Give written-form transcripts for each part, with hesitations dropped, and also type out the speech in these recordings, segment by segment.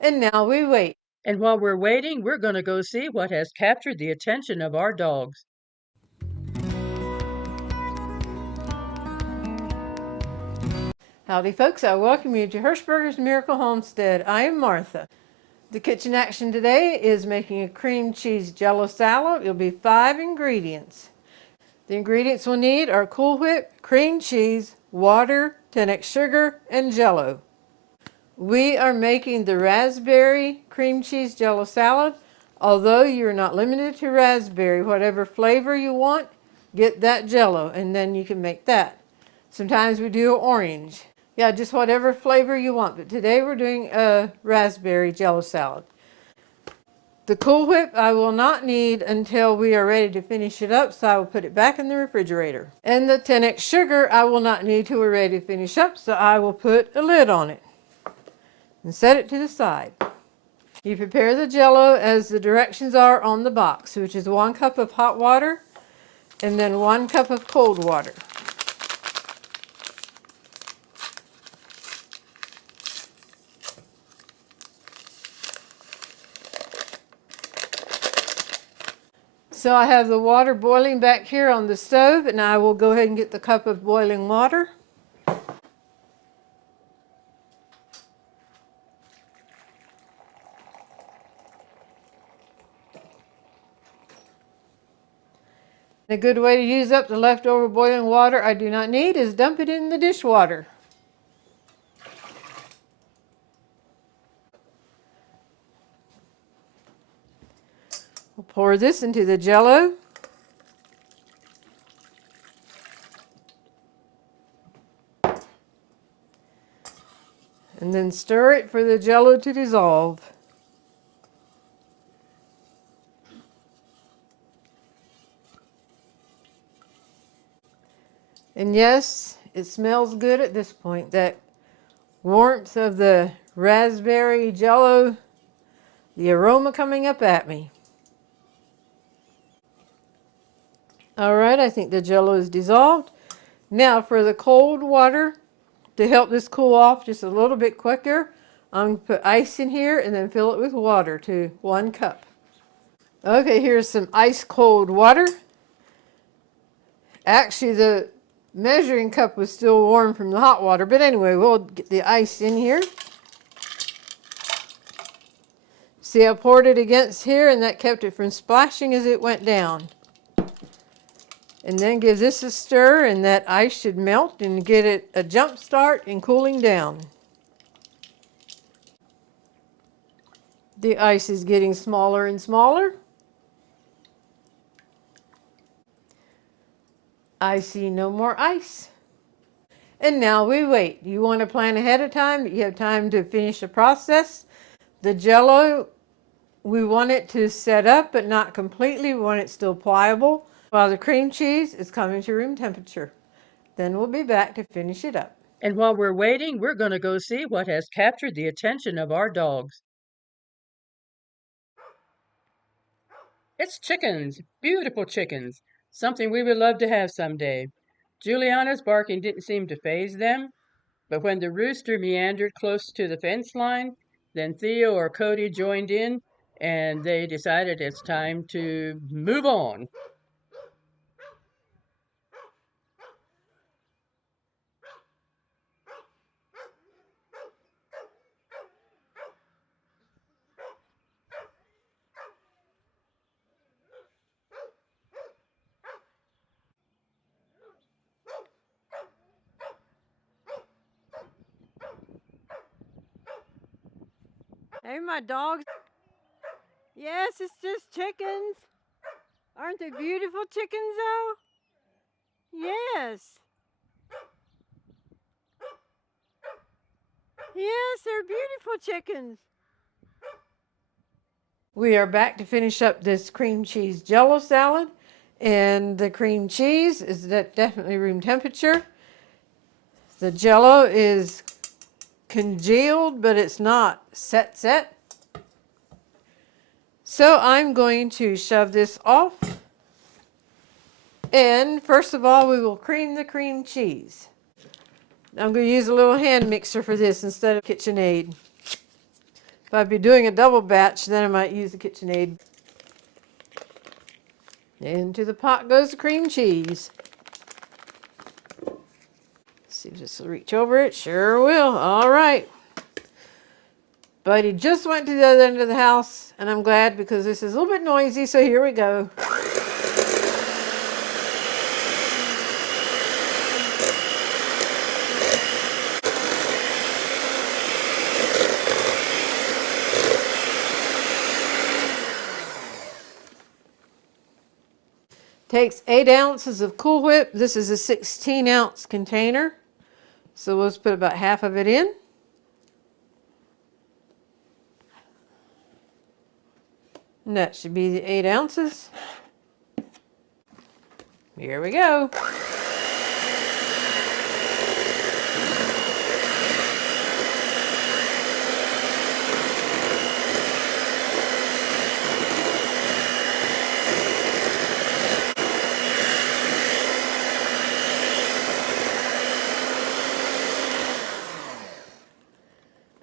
And now we wait. And while we're waiting, we're going to go see what has captured the attention of our dogs. Howdy folks, I welcome you to Hirschberger's Miracle Homestead. I am Martha. The kitchen action today is making a cream cheese jello salad. It'll be 5 ingredients. The ingredients we'll need are Cool Whip, cream cheese, water, 10x sugar, and jello. We are making the raspberry cream cheese jello salad. Although you're not limited to raspberry, whatever flavor you want, get that jello and then you can make that. Sometimes we do orange. Yeah, just whatever flavor you want. But today we're doing a raspberry jello salad. The Cool Whip I will not need until we are ready to finish it up, so I will put it back in the refrigerator. And the 10x sugar I will not need till we're ready to finish up, so I will put a lid on it and set it to the side. You prepare the jello as the directions are on the box, which is 1 cup of hot water and then 1 cup of cold water. So I have the water boiling back here on the stove, and I will go ahead and get the cup of boiling water. A good way to use up the leftover boiling water I do not need is dump it in the dishwater. We'll pour this into the jello. And then stir it for the jello to dissolve. And yes, it smells good at this point. That warmth of the raspberry jello, the aroma coming up at me. All right, I think the jello is dissolved. Now for the cold water, to help this cool off just a little bit quicker, I'm going to put ice in here and then fill it with water to 1 cup. Okay, here's some ice cold water. Actually, the measuring cup was still warm from the hot water, but anyway, we'll get the ice in here. See, I poured it against here and that kept it from splashing as it went down. And then give this a stir and that ice should melt and get it a jump start in cooling down. The ice is getting smaller and smaller. I see no more ice. And now we wait. You want to plan ahead of time, but you have time to finish the process. The jello, we want it to set up, but not completely. We want it still pliable, while the cream cheese is coming to room temperature. Then we'll be back to finish it up. And while we're waiting, we're going to go see what has captured the attention of our dogs. It's chickens, beautiful chickens, something we would love to have someday. Juliana's barking didn't seem to faze them, but when the rooster meandered close to the fence line, then Theo or Cody joined in, and they decided it's time to move on. Hey, my dogs. Yes, it's just chickens. Aren't they beautiful chickens, though? Yes. Yes, they're beautiful chickens. We are back to finish up this cream cheese jello salad. And the cream cheese is definitely room temperature. The jello is congealed, but it's not set. So I'm going to shove this off. And first of all, we will cream the cream cheese. I'm going to use a little hand mixer for this instead of KitchenAid. If I'd be doing a double batch, then I might use the KitchenAid. Into the pot goes the cream cheese. See if this will reach over it. Sure will. All right. Buddy just went to the other end of the house, and I'm glad because this is a little bit noisy, so here we go. Takes 8 ounces of Cool Whip. This is a 16-ounce container, so we'll just put about half of it in. And that should be the 8 ounces. Here we go.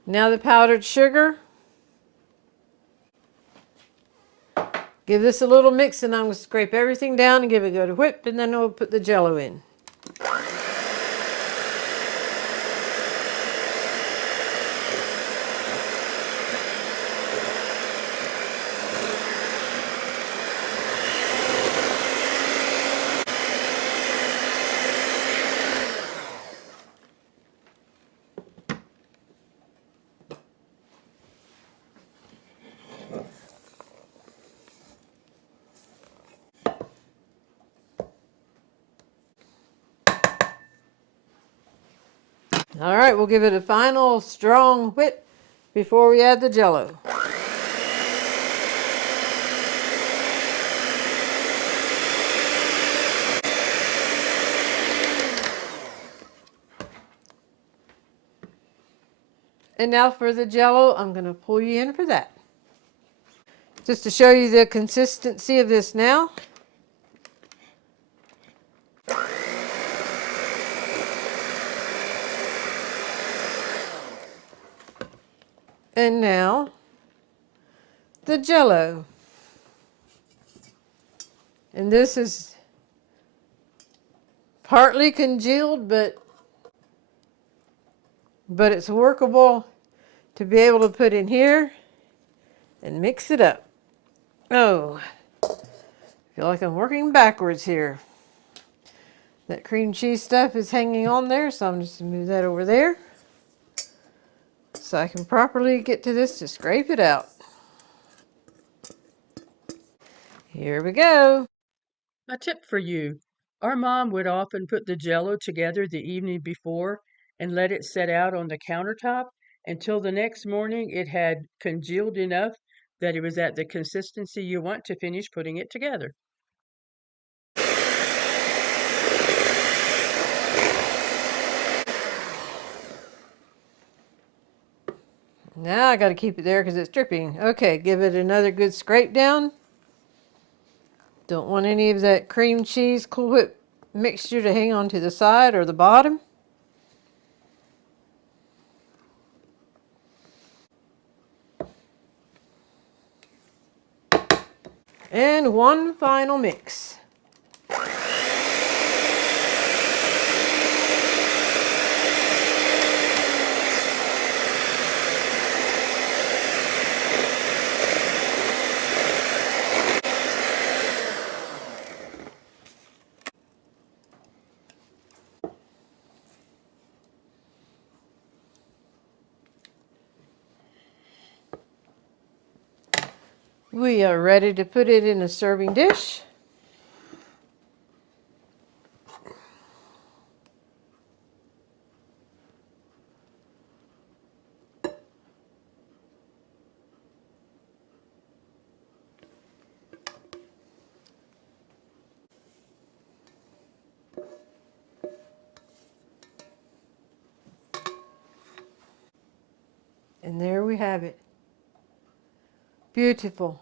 Now the powdered sugar. Give this a little mix, and I'm going to scrape everything down and give it a go to whip, and then we'll put the Jello in. All right, we'll give it a final strong whip before we add the Jello. And now for the Jello, I'm going to pull you in for that. Just to show you the consistency of this now. And now, the Jello. And this is partly congealed, but it's workable to be able to put in here and mix it up. Oh, I feel like I'm working backwards here. That cream cheese stuff is hanging on there, so I'm just going to move that over there so I can properly get to this to scrape it out. Here we go. A tip for you. Our mom would often put the Jello together the evening before and let it set out on the countertop until the next morning it had congealed enough that it was at the consistency you want to finish putting it together. Now I got to keep it there because it's dripping. Okay, give it another good scrape down. Don't want any of that cream cheese Cool Whip mixture to hang on to the side or the bottom. And one final mix. We are ready to put it in a serving dish. And there we have it. Beautiful.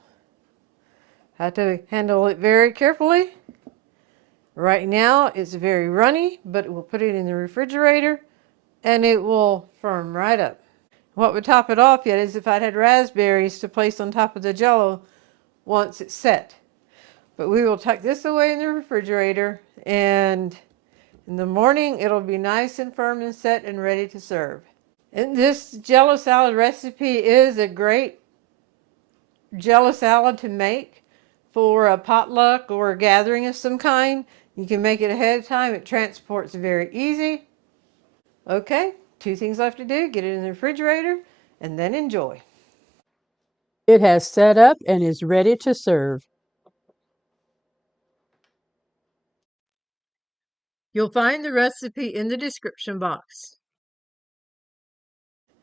Have to handle it very carefully. Right now it's very runny, but we'll put it in the refrigerator and it will firm right up. What would top it off yet is if I'd had raspberries to place on top of the Jello once it's set. But we will tuck this away in the refrigerator, and in the morning it'll be nice and firm and set and ready to serve. And this Jello salad recipe is a great Jello salad to make for a potluck or a gathering of some kind. You can make it ahead of time. It transports very easy. Okay, 2 things left to do. Get it in the refrigerator and then enjoy. It has set up and is ready to serve. You'll find the recipe in the description box.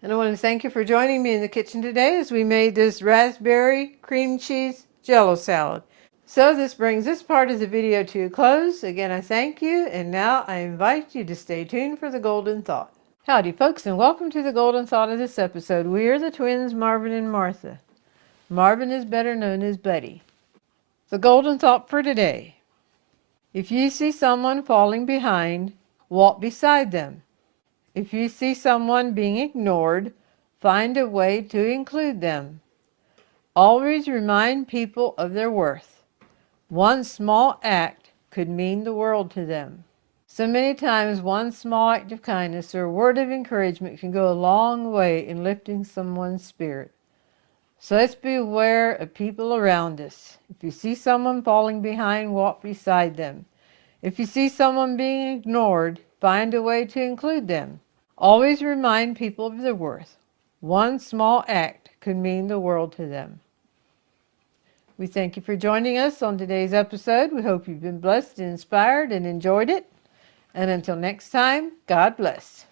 And I want to thank you for joining me in the kitchen today as we made this raspberry cream cheese Jello salad. So this brings this part of the video to a close. Again, I thank you, and now I invite you to stay tuned for the Golden Thought. Howdy folks, and welcome to the Golden Thought of this episode. We are the twins, Marvin and Martha. Marvin is better known as Buddy. The Golden Thought for today. If you see someone falling behind, walk beside them. If you see someone being ignored, find a way to include them. Always remind people of their worth. One small act could mean the world to them. So many times, one small act of kindness or a word of encouragement can go a long way in lifting someone's spirit. So let's be aware of people around us. If you see someone falling behind, walk beside them. If you see someone being ignored, find a way to include them. Always remind people of their worth. One small act could mean the world to them. We thank you for joining us on today's episode. We hope you've been blessed and inspired and enjoyed it. And until next time, God bless.